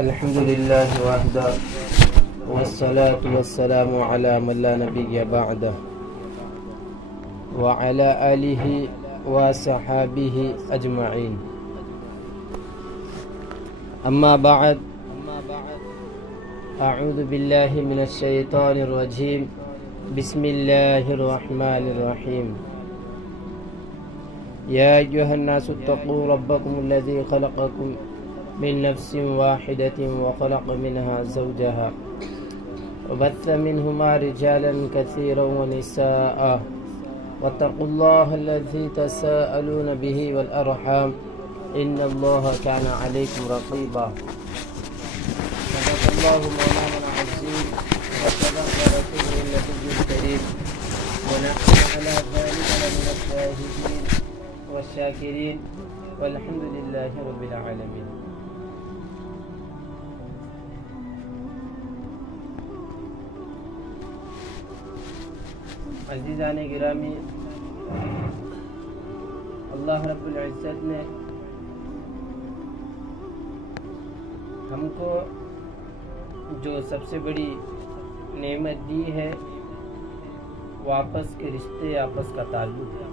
الحمد لله وحده والصلاة والسلام على من لا نبي بعده وعلى آله وصحابه أجمعين. أما بعد، أعوذ بالله من الشيطان الرجيم. بسم الله الرحمن الرحيم. يا أيها الناس اتقوا ربكم الذي خلقكم من نفس واحدة وخلق منها زوجها وبث منهما رجالا كثيرا ونساء واتقوا الله الذي تساءلون به والأرحام إن الله كان عليكم رقيبا. صدق الله مولانا العظيم وصدق رسوله النبي الكريم، ونحن على ذلك لمن الشاهدين والشاكرين والحمد لله رب العالمين. عزیزان گرامی، اللہ رب العزت نے ہم کو جو سب سے بڑی نعمت دی ہے وہ آپس کے رشتے، آپس کا تعلق ہے.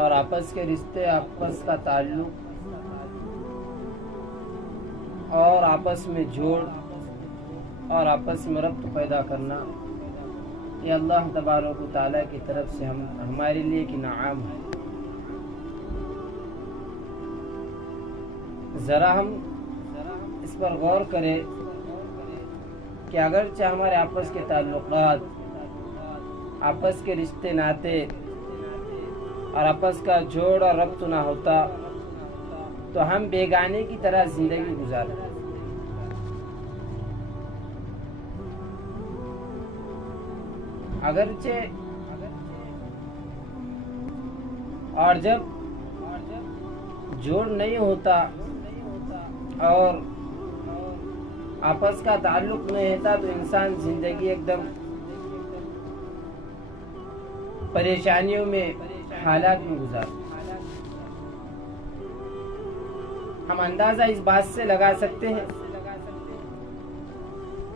اور آپس کے رشتے، آپس کا تعلق اور آپس میں جوڑ اور آپس میں ربط پیدا کرنا، یہ اللہ تبارک و تعالیٰ کی طرف سے ہمارے لیے ایک انعام ہے. ذرا ہم اس پر غور کریں کہ اگرچہ ہمارے آپس کے تعلقات، آپس کے رشتے ناطے اور آپس کا جوڑ اور ربط نہ ہوتا تو ہم بیگانے کی طرح زندگی گزارتے. اگرچہ اور جب جوڑ نہیں ہوتا اور آپس کا تعلق نہیں ہوتا تو انسان زندگی ایک دم پریشانیوں میں، حالات میں گزارتا. ہم اندازہ اس بات سے لگا سکتے ہیں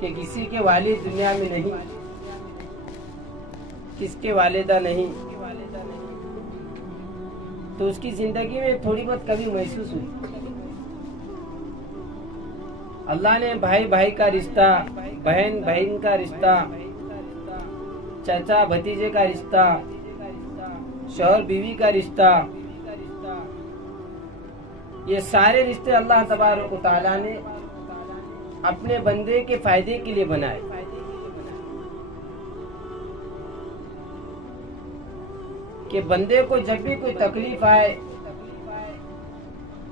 کہ کسی کے والد دنیا میں نہیں، کس کے والدہ نہیں، تو اس کی زندگی میں تھوڑی بہت کمی محسوس ہوئی. اللہ نے بھائی بھائی کا رشتہ، بہن بہن کا رشتہ، چچا بھتیجے کا رشتہ، شوہر بیوی کا رشتہ، یہ سارے رشتے اللہ تبارک و تعالیٰ نے اپنے بندے کے فائدے کے لیے بنائے. کہ بندے کو جب بھی کوئی تکلیف آئے،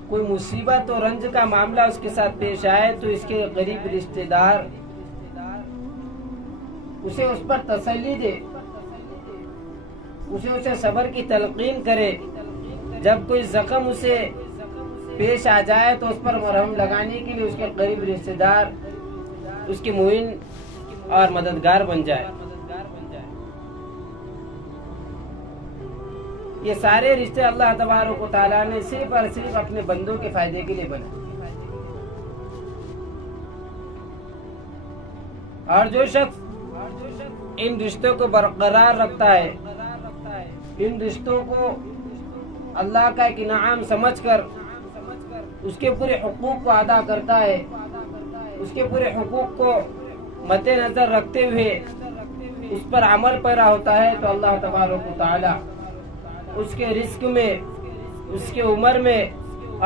کوئی مصیبت اور رنج کا معاملہ اس کے ساتھ پیش آئے تو اس کے قریب رشتہ دار اسے اس پر تسلی دے، اسے صبر کی تلقین کرے. جب کوئی زخم اسے پیش آ جائے تو اس پر مرہم لگانے کے لیے اس کے قریب رشتہ دار اس کی معین اور مددگار بن جائے. یہ سارے رشتے اللہ تبارک و تعالیٰ نے صرف اور صرف اپنے بندوں کے فائدے کے لیے بنائے. اور جو شخص ان رشتوں کو برقرار رکھتا ہے، ان رشتوں کو اللہ کا ایک انعام سمجھ کر اس کے پورے حقوق کو ادا کرتا ہے، اس کے پورے حقوق کو مد نظر رکھتے ہوئے اس پر عمل پیرا ہوتا ہے، تو اللہ تبارک و تعالیٰ اس کے رزق میں، اس کے عمر میں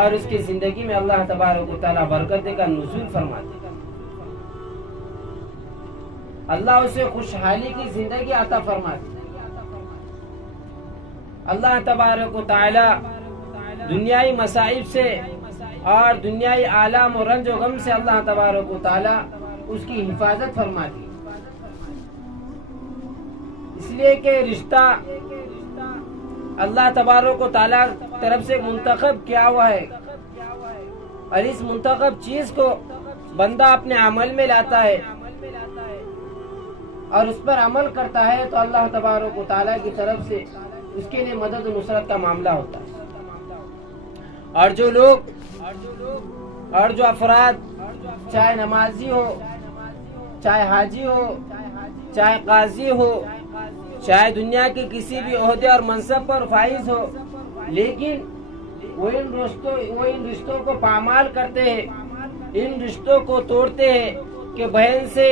اور اس کی زندگی میں اللہ تبارک و تعالیٰ برکت کا نزول فرماتے. اللہ اسے خوشحالی کی زندگی عطا فرماتے. اللہ تبارک و تعالیٰ دنیائی مصائب سے اور دنیائی آلام و رنج و غم سے اللہ تبارک و تعالیٰ اس کی حفاظت فرماتی. اس لیے کہ رشتہ اللہ تبارک و تعالیٰ طرف سے منتخب کیا ہوا ہے، اور اس منتخب چیز کو بندہ اپنے عمل میں لاتا ہے اور اس پر عمل کرتا ہے تو اللہ تبارک و تعالیٰ کی طرف سے اس کے لیے مدد و نصرت کا معاملہ ہوتا ہے. اور جو لوگ اور جو افراد چاہے نمازی ہو، چاہے حاجی ہو، چاہے قاضی ہو، چاہے دنیا کے کسی بھی عہدے اور منصب پر فائز ہو، لیکن وہ ان رشتوں کو پامال کرتے ہیں، ان رشتوں کو توڑتے ہیں کہ بہن سے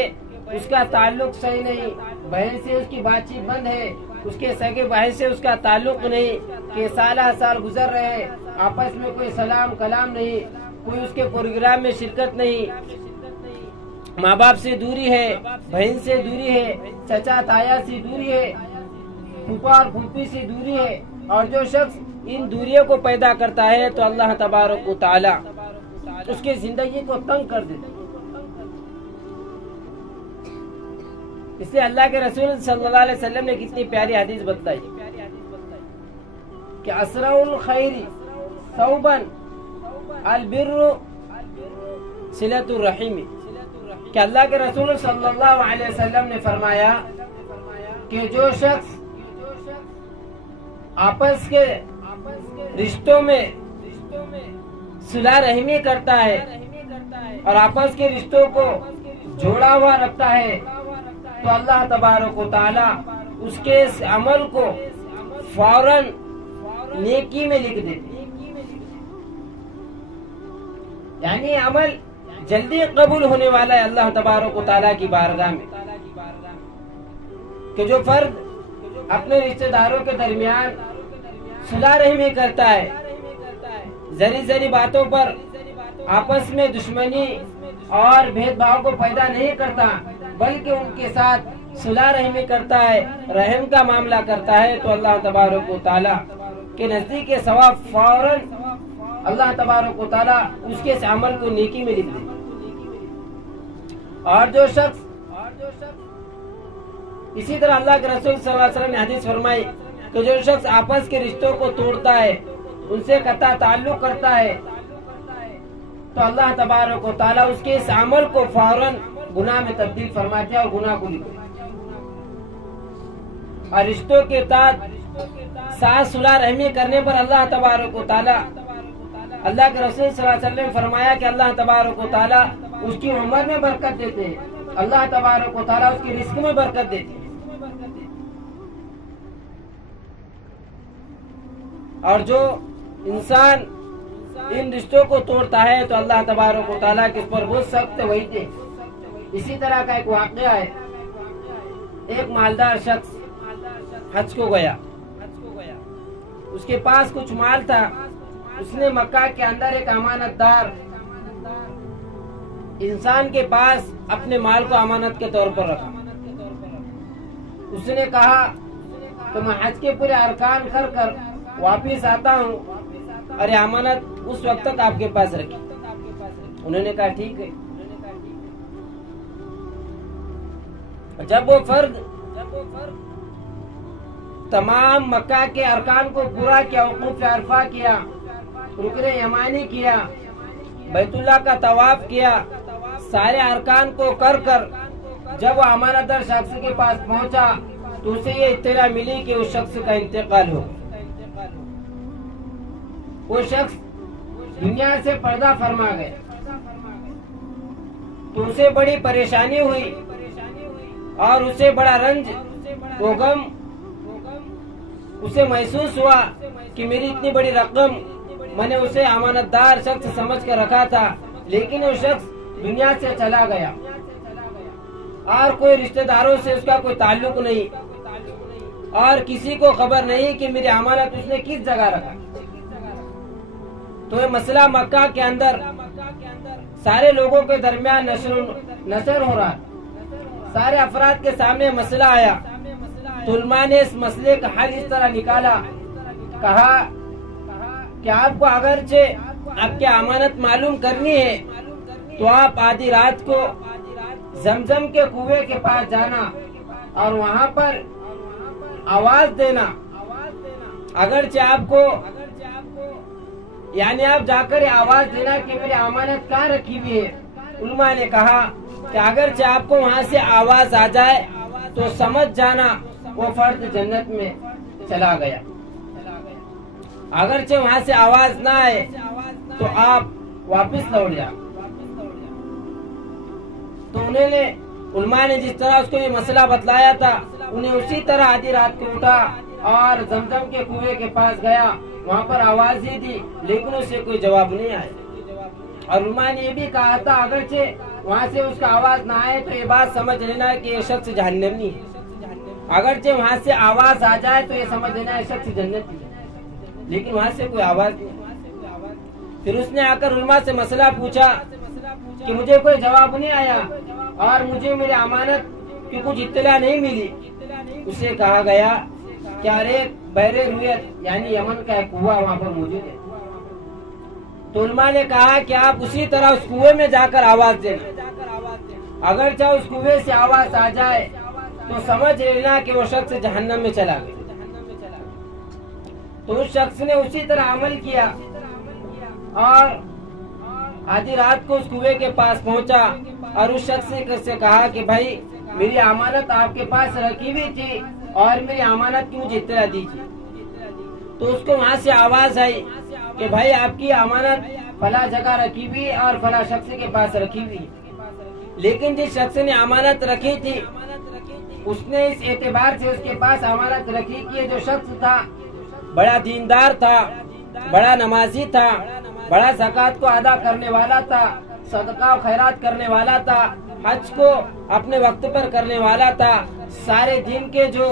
اس کا تعلق صحیح نہیں، بہن سے اس کی بات چیت بند ہے، اس کے سگے بہن سے اس کا تعلق نہیں، کہ سالہ سال گزر رہے، آپس میں کوئی سلام کلام نہیں، کوئی اس کے پروگرام میں شرکت نہیں، ماں باپ سے دوری ہے، بہن سے دوری ہے، چچا تایا سے دوری ہے، پھوپھا اور پھوپھی سے دوری ہے، اور جو شخص ان دوریوں کو پیدا کرتا ہے تو اللہ تبارک و تعالی اس کی زندگی کو تنگ کر دیتا ہے۔ اس لیے اللہ کے رسول صلی اللہ علیہ وسلم نے کتنی پیاری حدیث بتائی کہ اسرع الخیر ثوبا البر صلۃ الرحیم، کہ اللہ کے رسول صلی اللہ علیہ وسلم نے فرمایا کہ جو شخص آپس کے رشتوں میں صلح رحمی کرتا ہے اور آپس کے رشتوں کو جوڑا ہوا رکھتا ہے تو اللہ تبارک و تعالی اس کے اس عمل کو فوراً نیکی میں لکھ دیتے، یعنی عمل جلدی قبول ہونے والا ہے اللہ تبارک و تعالی کی بارگاہ میں۔ کہ جو فرد اپنے رشتہ داروں کے درمیان صلح رحمی کرتا ہے، ذری باتوں پر آپس میں دشمنی اور بھید بھاؤ کو پیدا نہیں کرتا، بلکہ ان کے ساتھ صلح رحمی کرتا ہے، رحم کا معاملہ کرتا ہے، تو اللہ تبارک و تعالی کے نزدیک کے ثواب فوراً اللہ تبارک و تعالی اس کے اس عمل کو نیکی میں لکھ دے۔ اور جو شخص اسی طرح اللہ کے رسول صلی اللہ علیہ وسلم نے حدیث فرمائی کہ جو شخص آپس کے رشتوں کو توڑتا ہے، ان سے قطع تعلق کرتا ہے، تو اللہ تبارک و تعالی اس کے اس عمل کو فوراً گناہ میں تبدیل فرماتے ہیں اور گناہ کو لکھتے ہیں۔ اور رشتوں کے ساتھ صلح رحمی کرنے پر اللہ تبارک و تعالی، اللہ کے رسول صلی اللہ علیہ وسلم نے فرمایا کہ اللہ تبارک و تعالی اس کی عمر میں برکت دیتے ہیں، اللہ تبارک و تعالی اس کی رزق میں برکت دیتے ہیں۔ اور جو انسان ان رشتوں کو توڑتا ہے تو اللہ تبارک و تعالیٰ کس پر بہت سخت وہی تھے۔ اسی طرح کا ایک واقعہ ہے، ایک مالدار شخص حج کو گیا، اس کے پاس کچھ مال تھا، اس نے مکہ کے اندر ایک امانت دار انسان کے پاس اپنے مال کو امانت کے طور پر رکھا۔ اس نے کہا کہ میں حج کے پورے ارکان کر واپس آتا ہوں اور یہ امانت اس وقت تک آپ کے پاس رکھی۔ انہوں نے کہا ٹھیک ہے۔ جب وہ فرد تمام مکہ کے ارکان کو پورا کیا، وقوف عرفہ کیا، رکن یمانی کیا، بیت اللہ کا طواف کیا، سارے ارکان کو کر جب وہ امانت دار شخص کے پاس پہنچا تو اسے یہ اطلاع ملی کہ اس شخص کا انتقال ہو۔ وہ شخص دنیا سے پردہ فرما گیا تو اسے بڑی پریشانی ہوئی اور اسے بڑا رنج و غم اسے محسوس ہوا کہ میری اتنی بڑی رقم میں نے اسے امانت دار شخص سمجھ کر رکھا تھا، لیکن وہ شخص دنیا سے چلا گیا اور کوئی رشتہ داروں سے اس کا کوئی تعلق نہیں اور کسی کو خبر نہیں کہ میری امانت اس نے کس جگہ رکھا۔ تو یہ مسئلہ مکہ کے اندر سارے لوگوں کے درمیان نشر ہو رہا، سارے افراد کے سامنے مسئلہ آیا۔ تو علماء نے اس مسئلے کا حل اس طرح نکالا، کہا کہ آپ کو اگرچہ آپ کی امانت معلوم کرنی ہے تو آپ آدھی رات کو زمزم کے کنویں کے پاس جانا اور وہاں پر آواز دینا، اگرچہ آپ کو یعنی آپ جا کر آواز دینا کہ میری امانت کہاں رکھی ہوئی ہے۔ علماء نے کہا کہ اگرچہ آپ کو وہاں سے آواز آ جائے تو سمجھ جانا وہ فرد جنت میں چلا گیا۔ اگرچہ وہاں سے آواز نہ آئے تو آپ واپس لوٹ جائیں۔ تو انہوں نے علماء نے جس طرح اس کو یہ مسئلہ بتلایا تھا، انہیں اسی طرح آدھی رات کو اٹھا اور زمزم کے کنویں کے پاس گیا، وہاں پر آواز ہی دی لیکن اس سے کوئی جواب نہیں آیا۔ اور علماء نے یہ بھی کہا تھا اگرچہ وہاں سے اس کا آواز نہ آئے تو یہ بات سمجھ لینا کہ یہ شخص جہنمی ہے، اگرچہ وہاں سے آواز آ جائے تو یہ سمجھ لینا یہ شخص جنتی ہے، لیکن وہاں سے کوئی آواز نہیں۔ پھر اس نے آ کر علماء سے مسئلہ پوچھا کہ مجھے کوئی جواب نہیں آیا اور مجھے میری امانت کی کچھ اطلاع نہیں ملی۔ اسے کہا گیا کہ ایک بحر رویت یعنی یمن کا ایک کنواں وہاں پر موجود ہے۔ تو علماء نے کہا کہ آپ اسی طرح اس کنویں میں جا کر آواز دینا، اگر چاہے اس کنویں سے آواز آ جائے تو سمجھ لینا کہ وہ شخص جہنم میں چلا گیا۔ تو اس شخص نے اسی طرح عمل کیا اور آدھی رات کو اس کنویں کے پاس پہنچا اور اس شخص سے کہا کہ بھائی میری امانت آپ کے پاس رکھی ہوئی تھی اور میری امانت کی مجھے اطلاع دیجیے۔ تو اس کو وہاں سے آواز آئی کہ بھائی آپ کی امانت فلاں جگہ رکھی ہوئی اور فلاں شخص کے پاس رکھی ہوئی، لیکن جس شخص نے امانت رکھی تھی اس نے اس اعتبار سے اس کے پاس امانت رکھی کہ جو شخص تھا بڑا دیندار تھا، بڑا نمازی تھا، بڑا زکوٰۃ کو ادا کرنے والا تھا، صدقہ و خیرات کرنے والا تھا، حج کو اپنے وقت پر کرنے والا تھا، سارے دین کے جو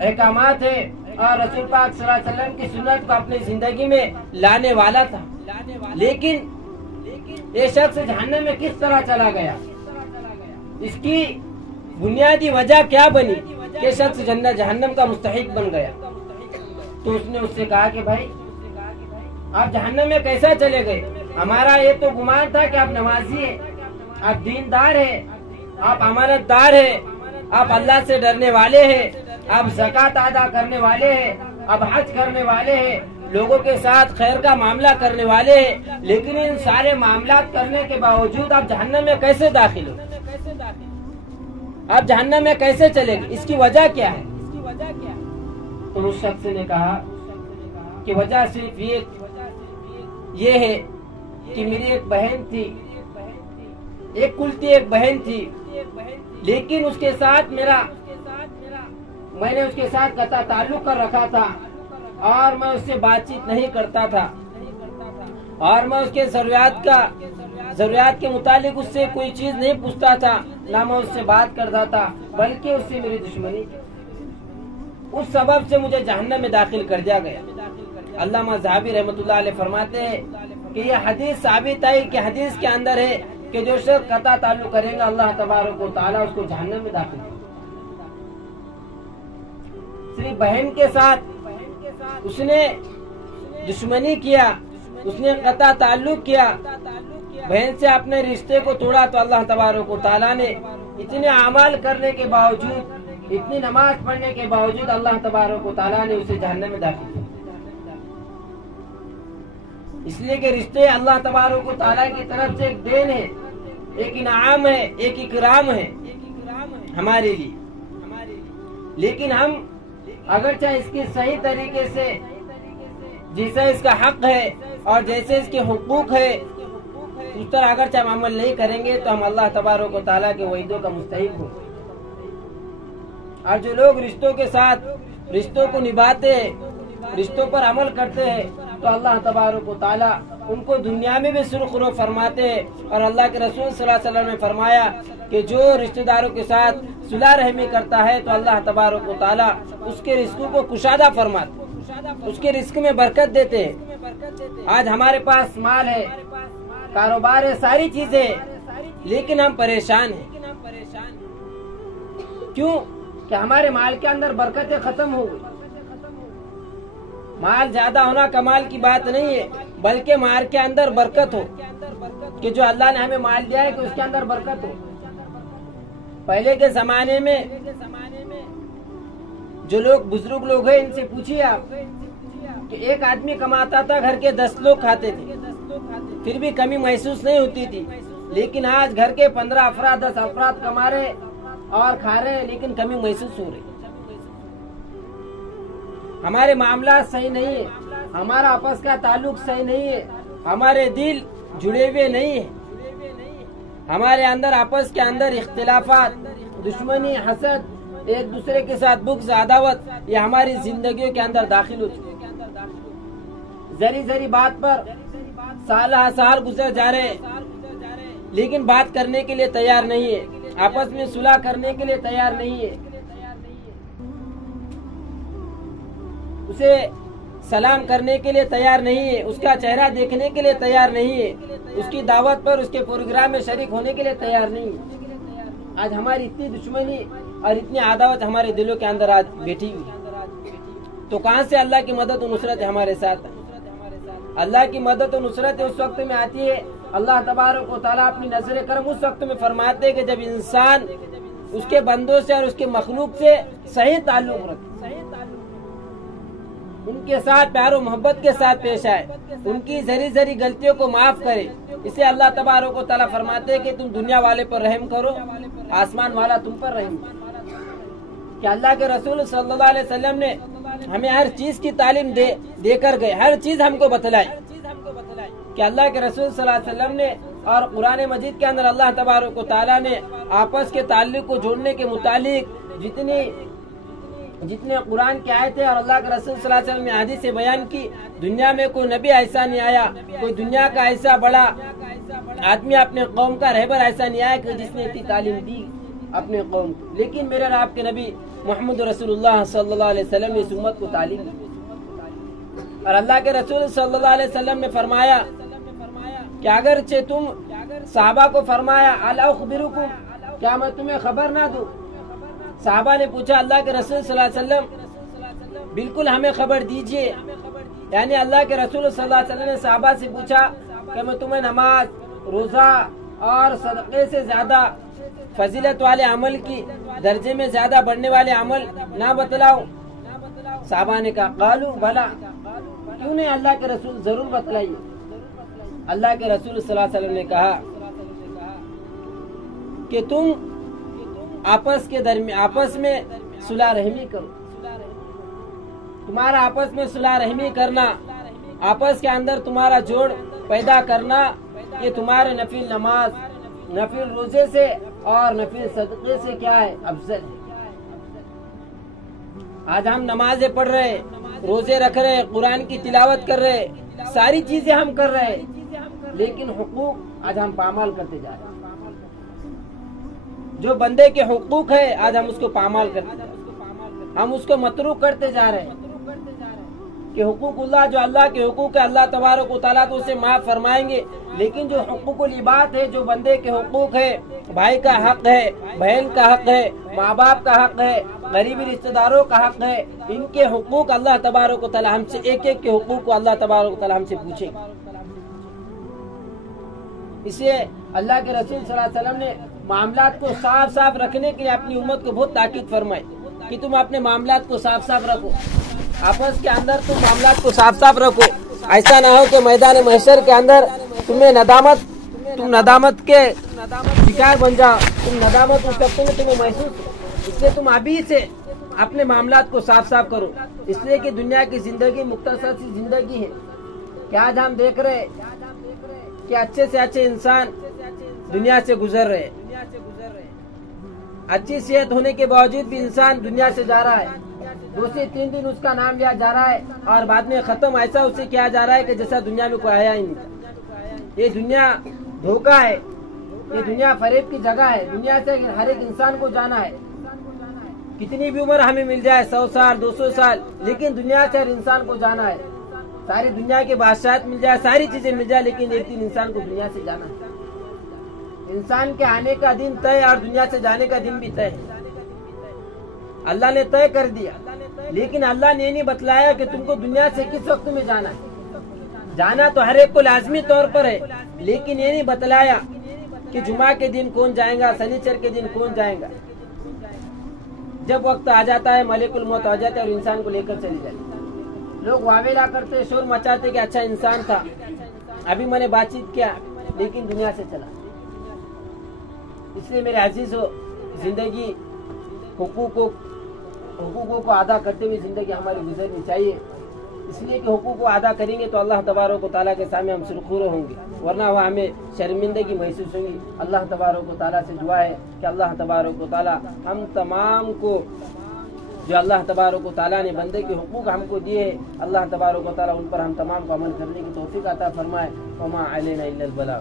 احکامات ہیں اور رسول پاک صلی اللہ علیہ وسلم کی سنت کو اپنی زندگی میں لانے والا تھا، لیکن یہ شخص جہنم میں کس طرح چلا گیا؟ اس کی بنیادی وجہ کیا بنی کہ شخص جہنم کا مستحق بن گیا؟ تو اس نے اس سے کہا کہ بھائی آپ جہنم میں کیسا چلے گئے؟ ہمارا یہ تو گمان تھا کہ آپ نمازی ہیں، آپ دیندار ہیں، آپ امانت دار ہیں، آپ اللہ سے ڈرنے والے ہیں، آپ زکوٰۃ ادا کرنے والے ہیں، آپ حج کرنے والے ہیں، لوگوں کے ساتھ خیر کا معاملہ کرنے والے ہیں، لیکن ان سارے معاملات کرنے کے باوجود آپ جہنم میں کیسے داخل ہو؟ آپ جہنم میں کیسے چلے گئے؟ اس کی وجہ کیا ہے؟ تو اس شخص نے کہا کہ وجہ صرف یہ ہے کہ میری ایک بہن تھی، ایک کلتی ایک بہن تھی، لیکن اس کے ساتھ میں نے اس کے ساتھ قطع تعلق کر رکھا تھا اور میں اس سے بات چیت نہیں کرتا تھا اور میں اس کے ضروریات کے متعلق اس سے کوئی چیز نہیں پوچھتا تھا، نہ میں اس سے بات کرتا تھا، بلکہ اس سے میری دشمنی تھی۔ اس سبب سے مجھے جہنم میں داخل کر دیا گیا۔ علامہ ذہبی رحمۃ اللہ علیہ فرماتے ہیں کہ یہ حدیث ثابت ہے کہ حدیث کے اندر ہے کہ جو شخص قطع تعلق کرے گا اللہ تبارک و تعالیٰ اس کو جہنم میں داخل کرے گا۔ صرف بہن کے ساتھ اس نے دشمنی کیا، اس نے قطع تعلق کیا، بہن سے اپنے رشتے کو توڑا، تو اللہ تبارک و تعالیٰ نے اتنے اعمال کرنے کے باوجود، اتنی نماز پڑھنے کے باوجود اللہ تبارک و تعالیٰ نے اسے جہنم میں داخل کیا۔ اس لیے کہ رشتے اللہ تبارک و تعالیٰ کی طرف سے ایک دین ہے، ایک انعام ہے، ایک اکرام ہے ہمارے لیے، لیکن ہم اگرچہ اس کی صحیح طریقے سے جیسا اس کا حق ہے اور جیسے اس کے حقوق ہے اس طرح اگرچہ ہم عمل نہیں کریں گے تو ہم اللہ تبارک و تعالیٰ کے وعیدوں کا مستحق ہوں۔ اور جو لوگ رشتوں کے ساتھ رشتوں کو نبھاتے ہیں، رشتوں پر عمل کرتے ہیں، تو اللہ تبارک و تعالیٰ ان کو دنیا میں بھی سرخرو فرماتے ہیں، اور اللہ کے رسول صلی اللہ علیہ وسلم نے فرمایا کہ جو رشتہ داروں کے ساتھ صلح رحمی کرتا ہے تو اللہ تبارک و تعالیٰ اس کے رزق کو کشادہ فرماتے، اس کے رزق میں برکت دیتے ہیں۔ آج ہمارے پاس مال ہے، کاروبار ہے، ساری چیزیں، لیکن ہم پریشان ہیں۔ کیوں؟ کہ ہمارے مال کے اندر برکتیں ختم ہو گئی۔ مال زیادہ ہونا کمال کی بات نہیں ہے، بلکہ مال کے اندر برکت ہو، کہ جو اللہ نے ہمیں مال دیا ہے کہ اس کے اندر برکت ہو۔ پہلے کے زمانے میں جو لوگ بزرگ لوگ ہیں ان سے پوچھیے آپ کہ ایک آدمی کماتا تھا، گھر کے 10 لوگ کھاتے تھے، پھر بھی کمی محسوس نہیں ہوتی تھی، لیکن آج گھر کے 15 افراد 10 افراد کما رہے اور کھا رہے ہیں لیکن کمی محسوس ہو رہی۔ ہمارے معاملات صحیح نہیں ہیں، ہمارا آپس کا تعلق صحیح نہیں ہے، ہمارے دل جڑے ہوئے نہیں ہیں، ہمارے اندر آپس کے اندر اختلافات، دشمنی، حسد، ایک دوسرے کے ساتھ بغض، عداوت، یہ ہماری زندگیوں کے اندر داخل ہو چکے ہیں۔ ذری ذری بات پر سال سال گزر جا رہے ہیں، لیکن بات کرنے کے لیے تیار نہیں ہے، آپس میں صلح کرنے کے لیے تیار نہیں ہے، اسے سلام کرنے کے لیے تیار نہیں ہے، اس کا چہرہ دیکھنے کے لیے تیار نہیں ہے، اس کی دعوت پر، اس کے پروگرام میں شریک ہونے کے لیے تیار نہیں ہے۔ آج ہماری اتنی دشمنی اور اتنی عداوت ہمارے دلوں کے اندر آج بیٹھی ہوئی، تو کہاں سے اللہ کی مدد و نصرت ہمارے ساتھ ہے؟ اللہ کی مدد و نصرت اس وقت میں آتی ہے، اللہ تبارک و تعالیٰ اپنی نظر کرم اس وقت میں فرماتے ہیں کہ جب انسان اس کے بندوں سے اور اس کے مخلوق سے صحیح تعلق رکھے، ان کے ساتھ پیار و محبت کے ساتھ پیش آئے، ان کی ذری ذری غلطیوں کو معاف کرے، اسے اللہ تبارک و تعالیٰ فرماتے ہیں کہ تم دنیا والے پر رحم کرو، آسمان والا تم پر رحم کرو۔ کہ اللہ کے رسول صلی اللہ علیہ وسلم نے ہمیں ہر چیز کی تعلیم دے کر گئے، ہر چیز ہم کو بتلائی، کہ اللہ کے رسول صلی اللہ علیہ وسلم نے اور قرآن مجید کے اندر اللہ تبارک و تعالیٰ نے آپس کے تعلق کو جوڑنے کے متعلق جتنے قرآن کی آیتیں اور اللہ کے رسول صلی اللہ علیہ وسلم نے حدیث سے بیان کی، دنیا میں کوئی نبی ایسا نہیں آیا، کوئی دنیا کا ایسا بڑا آدمی اپنے قوم کا رہبر ایسا نہیں آیا کہ جس نے اتنی تعلیم دی اپنے قوم کو، لیکن میرے اور آپ کے نبی محمد رسول اللہ صلی اللہ علیہ وسلم نے اس امت کو تعلیم دی، اور اللہ کے رسول صلی اللہ علیہ وسلم نے فرمایا کہ اگرچہ تم صحابہ کو فرمایا الا اخبرکم، کیا میں تمہیں خبر نہ دوں؟ صحابہ نے پوچھا اللہ کے رسول صلی اللہ علیہ وسلم بالکل ہمیں خبر دیجئے، یعنی اللہ کے رسول صلی اللہ علیہ وسلم نے صحابہ سے پوچھا کہ میں تمہیں نماز، روزہ اور صدقے سے زیادہ فضیلت والے عمل کی درجے میں زیادہ بڑھنے والے عمل نہ بتلاؤ؟ صحابہ نے کہا قالوا بلا، کیوں نہیں اللہ کے رسول، ضرور بتلائیے۔ اللہ کے رسول صلی اللہ علیہ وسلم نے کہا کہ تم آپس میں صلح رحمی کرو، تمہارا آپس میں صلح رحمی کرنا، آپس کے اندر تمہارا جوڑ پیدا کرنا، یہ تمہارے نفل نماز، نفل روزے سے اور نفل صدقے سے کیا ہے؟ افضل ہے۔ آج ہم نمازیں پڑھ رہے، روزے رکھ رہے، قرآن کی تلاوت کر رہے، ساری چیزیں ہم کر رہے، لیکن حقوق آج ہم پامال کرتے جا رہے ہیں۔ جو بندے کے حقوق ہے آج ہم اس کو پامال کرتے جا رہے ہیں، ہم اس کو متروک کرتے جا رہے ہیں، کہ حقوق اللہ، جو اللہ کے حقوق ہے اللہ تبارک و تعالیٰ تو اسے معاف فرمائیں گے، لیکن جو حقوق العباد ہے، جو بندے کے حقوق ہے، بھائی کا حق ہے، بہن کا حق ہے، ماں باپ کا حق ہے، غریبی رشتہ داروں کا حق ہے، ان کے حقوق اللہ تبارک و تعالیٰ ہم سے ایک ایک کے حقوق کو اللہ تبارک و تعالیٰ ہم سے پوچھے گا۔ اس لیے اللہ کے رسول صلی اللہ علیہ وسلم نے معاملات کو صاف صاف رکھنے کے لیے اپنی امت کو بہت تاکید فرمائی کہ تم اپنے معاملات کو صاف صاف رکھو، آپس کے اندر تم معاملات کو صاف صاف رکھو، ایسا نہ ہو کہ میدان محشر کے اندر تم ندامت کے شکار بن جاؤ، تم ندامت اس وقت میں تمہیں محسوس ہو۔ اس لیے تم ابھی سے اپنے معاملات کو صاف صاف کرو، اس لیے کہ دنیا کی زندگی مختصر سی زندگی ہے، کہ آج ہم دیکھ رہے کہ اچھے سے اچھے انسان دنیا سے گزر رہے، اچھی صحت ہونے کے باوجود بھی انسان دنیا سے جا رہا ہے، 2 سے 3 دن اس کا نام لیا جا رہا ہے اور بعد میں ختم ایسا اسے کیا جا رہا ہے کہ جیسا دنیا میں کوئی آیا ہی نہیں۔ یہ دنیا دھوکہ ہے، یہ دنیا فریب کی جگہ ہے، دنیا سے ہر ایک انسان کو جانا ہے، کتنی بھی عمر ہمیں مل جائے، 100 سال 200 سال، لیکن دنیا سے ہر انسان کو جانا ہے، ساری دنیا کے بادشاہت مل جائے، ساری چیزیں مل جائے، لیکن ایک دن انسان کو دنیا سے جانا ہے۔ انسان کے آنے کا دن طے اور دنیا سے جانے کا دن بھی طے ہے، اللہ نے طے کر دیا، لیکن اللہ نے یہ نہیں بتلایا کہ تم کو دنیا سے کس وقت میں جانا ہے۔ جانا تو ہر ایک کو لازمی طور پر ہے، لیکن یہ نہیں بتلایا کہ جمعہ کے دن کون جائے گا، سنیچر کے دن کون جائے گا۔ جب وقت آ جاتا ہے ملک الموت آ جاتا ہے اور انسان کو لے کر چلی جاتی ہے، لوگ واویلا کرتے، شور مچاتے کہ اچھا انسان تھا، ابھی میں نے بات چیت کیا لیکن دنیا سے چلا۔ اس لیے میرے عزیزو، زندگی حقوقوں کو ادا کرتے ہوئے زندگی ہماری گزرنی چاہیے۔ اس لیے کہ حقوق کو ادا کریں گے تو اللہ تبارک و تعالیٰ کے سامنے ہم سرخرو ہوں گے، ورنہ وہ ہمیں شرمندگی محسوس ہوگی۔ اللہ تبارک و تعالیٰ سے دعا ہے کہ اللہ تبارک و تعالیٰ ہم تمام کو جو اللہ تبارک و تعالیٰ نے بندے کے حقوق ہم کو دیے، اللہ تبارک و تعالیٰ ان پر ہم تمام کو عمل کرنے کی توفیق عطا فرمائے۔ وما علینا الا البلاغ۔